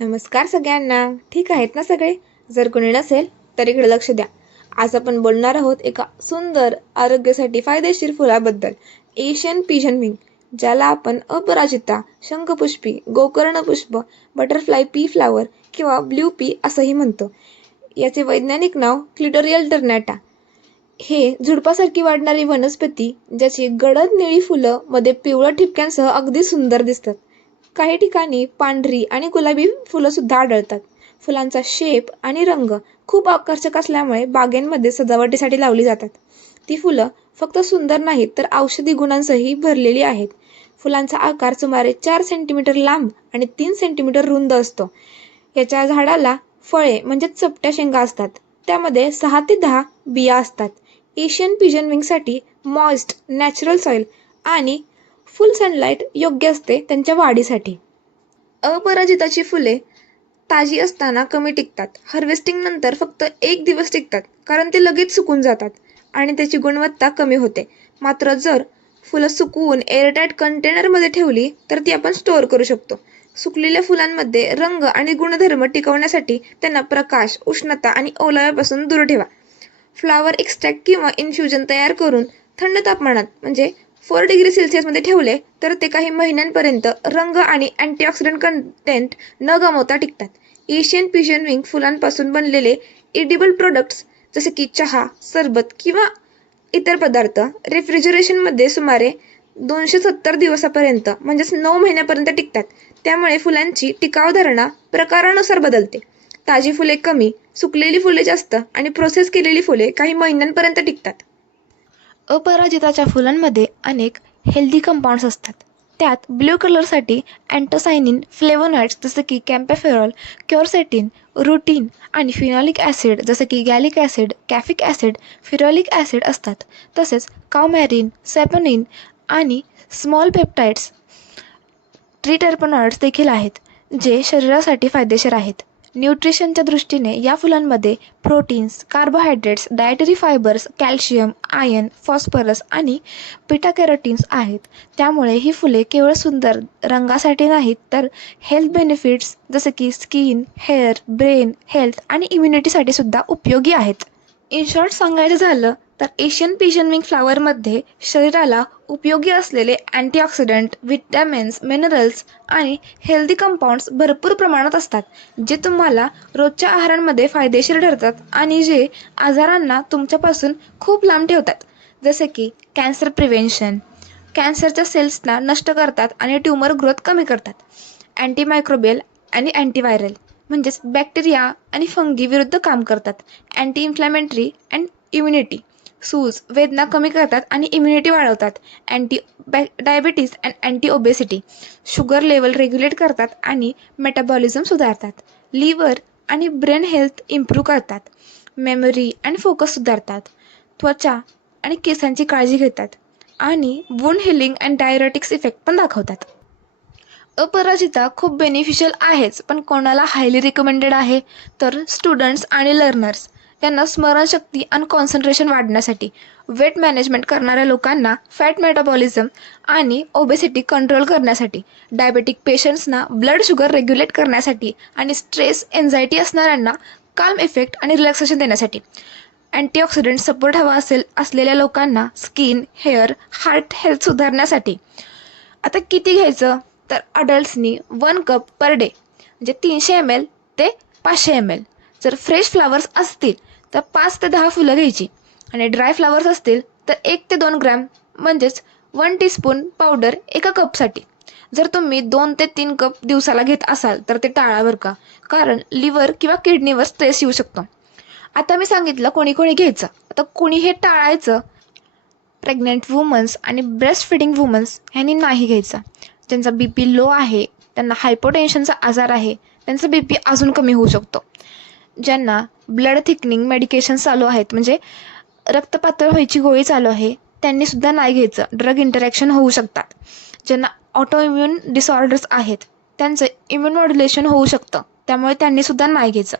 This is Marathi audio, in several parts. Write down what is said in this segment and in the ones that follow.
नमस्कार सगळ्यांना. ठीक आहेत ना सगळे? जर कोणी नसेल तर इकडे लक्ष द्या. आज आपण बोलणार आहोत एका सुंदर आरोग्यासाठी फायदेशीर फुलाबद्दल. एशियन पिजन विंग, ज्याला आपण अपराजिता, शंखपुष्पी, गोकर्ण पुष्प, बटरफ्लाय पी फ्लावर किंवा ब्ल्यू पी असंही म्हणतो. याचे वैज्ञानिक नाव क्लिटोरियल टर्नॅटा. हे झुडपासारखी वाढणारी वनस्पती ज्याची गडद निळी फुलं मध्ये पिवळ्या ठिपक्यांसह अगदी सुंदर दिसतात. काही ठिकाणी पांढरी आणि गुलाबी फुलं सुद्धा आढळतात. फुलांचा शेप आणि रंग खूप आकर्षक असल्यामुळे बागेंमध्ये सजावटीसाठी लावली जातात. ती फुलं फक्त सुंदर नाहीत तर औषधी गुणांसही भरलेली आहेत. फुलांचा आकार सुमारे 4 सेंटीमीटर लांब आणि 3 सेंटीमीटर रुंद असतो. याच्या झाडाला फळे म्हणजे चपट्या शेंगा असतात. त्यामध्ये 6 ते 10 बिया असतात. एशियन पिजन विंगसाठी मॉइस्ट नॅचरल सॉइल आणि फुल सनलाईट योग्य असते त्यांच्या वाढीसाठी. अपराजिताची फुले ताजी असताना कमी टिकतात. हार्वेस्टिंग नंतर फक्त 1 दिवस टिकतात कारण ते लगेच सुकून जातात आणि त्याची गुणवत्ता कमी होते. मात्र जर फुलं सुकवून एअरटाईट कंटेनरमध्ये ठेवली तर ती आपण स्टोअर करू शकतो. सुकलेल्या फुलांमध्ये रंग आणि गुणधर्म टिकवण्यासाठी त्यांना प्रकाश, उष्णता आणि ओलाव्यापासून दूर ठेवा. फ्लावर एक्स्ट्रॅक्ट किंवा इन्फ्युजन तयार करून थंड तापमानात म्हणजे 4 डिग्री सेल्सिअसमध्ये ठेवले तर ते काही महिन्यांपर्यंत रंग आणि अँटीऑक्सिडंट कंटेंट न गमावता टिकतात. एशियन पिजन विंग फुलांपासून बनलेले एडिबल प्रोडक्ट्स जसे की चहा, सरबत किंवा इतर पदार्थ रेफ्रिजरेशनमध्ये सुमारे 270 दिवसापर्यंत म्हणजेच 9 महिन्यापर्यंत टिकतात. त्यामुळे फुलांची टिकाव धारणा प्रकारानुसार बदलते. ताजी फुले कमी, सुकलेली फुले जास्त आणि प्रोसेस केलेली फुले काही महिन्यांपर्यंत टिकतात. अपराजिताच्या फुलांमध्ये अनेक हेल्दी कंपाऊंड्स असतात. त्यात ब्ल्यू कलरसाठी अँटोसायनिन, फ्लेवोनॉइड्स जसे की कॅम्पेफेरॉल, क्युरसेटिन, रुटीन आणि फिनॉलिक ॲसिड जसे की गॅलिक ॲसिड, कॅफिक ॲसिड, फिरॉलिक ॲसिड असतात. तसेच काउमॅरिन, सॅपोनिन आणि स्मॉल पेप्टाइड्स, ट्रिटर्पनॉइड्स देखील आहेत, जे शरीरासाठी फायदेशीर आहेत. न्यूट्रिशनच्या दृष्टीने या फुलांमध्ये proteins, carbohydrates, dietary fibres, calcium, iron, phosphorus आणि बीटा कॅरोटीन्स आहेत. त्यामुळे ही फुले केवळ सुंदर रंगासाठी नाहीत तर हेल्थ बेनिफिट्स जसे की स्किन, हेअर, ब्रेन हेल्थ आणि इम्युनिटीसाठी सुद्धा उपयोगी आहेत. इन शॉर्ट सांगायचं झालं तर एशियन पिजन विंग फ्लावरमध्ये शरीराला उपयोगी असलेले अँटीऑक्सिडंट, विटॅमिन्स, मिनरल्स आणि हेल्दी कंपाऊंड्स भरपूर प्रमाणात असतात, जे तुम्हाला रोजच्या आहारांमध्ये फायदेशीर ठरतात आणि जे आजारांना तुमच्यापासून खूप लांब ठेवतात. जसे की कॅन्सर प्रिव्हेन्शन, कॅन्सरच्या सेल्सना नष्ट करतात आणि ट्यूमर ग्रोथ कमी करतात. अँटीमायक्रोबियल आणि अँटीव्हायरल म्हणजेच बॅक्टेरिया आणि फंगी विरुद्ध काम करतात. अँटी इन्फ्लॅमेटरी अँड इम्युनिटी, सूज, वेदना कमी करतात आणि इम्युनिटी वाढवतात. Anti diabetes and anti obesity, sugar level regulate करतात आणि मेटाबॉलिझम सुधारतात. लिव्हर आणि ब्रेन हेल्थ इम्प्रूव्ह करतात. मेमरी आणि फोकस सुधारतात. त्वचा आणि केसांची काळजी घेतात आणि wound healing and diuretics effect पण दाखवतात. अपराजिता खूप बेनिफिशियल आहेच, पण कोणाला हायली रिकमेंडेड आहे तर स्टुडंट्स आणि लर्नर्स यांना स्मरणशक्ती आणि कॉन्सन्ट्रेशन वाढण्यासाठी, वेट मॅनेजमेंट करणाऱ्या लोकांना फॅट मेटाबॉलिझम आणि ओबेसिटी कंट्रोल करण्यासाठी, डायबेटिक पेशंट्सना ब्लड शुगर रेग्युलेट करण्यासाठी आणि स्ट्रेस एन्झायटी असणाऱ्यांना काल्म इफेक्ट आणि रिलॅक्सेशन देण्यासाठी, अँटीऑक्सिडंट सपोर्ट हवा असलेल्या लोकांना स्किन, हेअर, हार्ट हेल्थ सुधारण्यासाठी. आता किती घ्यायचं तर अडल्ट्सनी 1 कप पर डे म्हणजे 300 ml ते 500 ml. जर फ्रेश फ्लावर्स असतील तर 5 ते 10 फुलं घ्यायची आणि ड्राय फ्लावर्स असतील तर 1 ते 2 ग्रॅम म्हणजेच 1 टीस्पून पावडर एका कपसाठी. जर तुम्ही 2 ते 3 कप दिवसाला घेत असाल तर ते टाळा बरं का, कारण लिव्हर किंवा किडनीवर स्ट्रेस येऊ शकतो. आता मी सांगितलं कोणी कोणी घ्यायचं. आता कोणी हे टाळायचं? प्रेग्नंट वुमन्स आणि ब्रेस्ट फिडिंग वुमन्स ह्यांनी नाही घ्यायचा. ज्यांचा बी पी लो आहे, त्यांना हायपोटेन्शनचा आजार आहे, त्यांचा बी पी अजून कमी होऊ शकतो. ज्यांना ब्लड थिकनिंग मेडिकेशन चालू आहेत म्हणजे रक्त पातळ व्हायची गोळी चालू आहे, त्यांनीसुद्धा नाही घ्यायचं. ड्रग इंटरॅक्शन होऊ शकतात. ज्यांना ऑटो इम्युन डिसऑर्डर्स आहेत, त्यांचं इम्युन मॉड्युलेशन होऊ शकतं, त्यामुळे त्यांनीसुद्धा नाही घ्यायचं.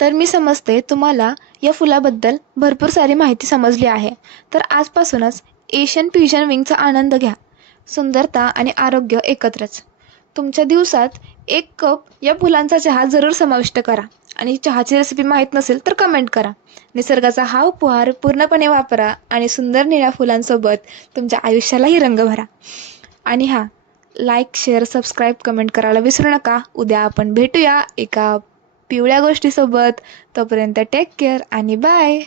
तर मी समजते तुम्हाला या फुलाबद्दल भरपूर सारी माहिती समजली आहे. तर आजपासूनच एशियन पिजन विंगचा आनंद घ्या. सुंदरता आणि आरोग्य एकत्रच. तुमच्या दिवसात 1 कप या फुलांचा चहा जरूर समाविष्ट करा. आणि चहाची रेसिपी माहीत नसेल तर कमेंट करा. निसर्गाचा हा उपहार पूर्णपणे वापरा आणि सुंदर निळ्या फुलांसोबत तुमच्या आयुष्यालाही रंग भरा. आणि लाईक, शेअर, सबस्क्राईब, कमेंट करायला विसरू नका. उद्या आपण भेटूया एका पिवळ्या गोष्टीसोबत. तोपर्यंत टेक केअर आणि बाय.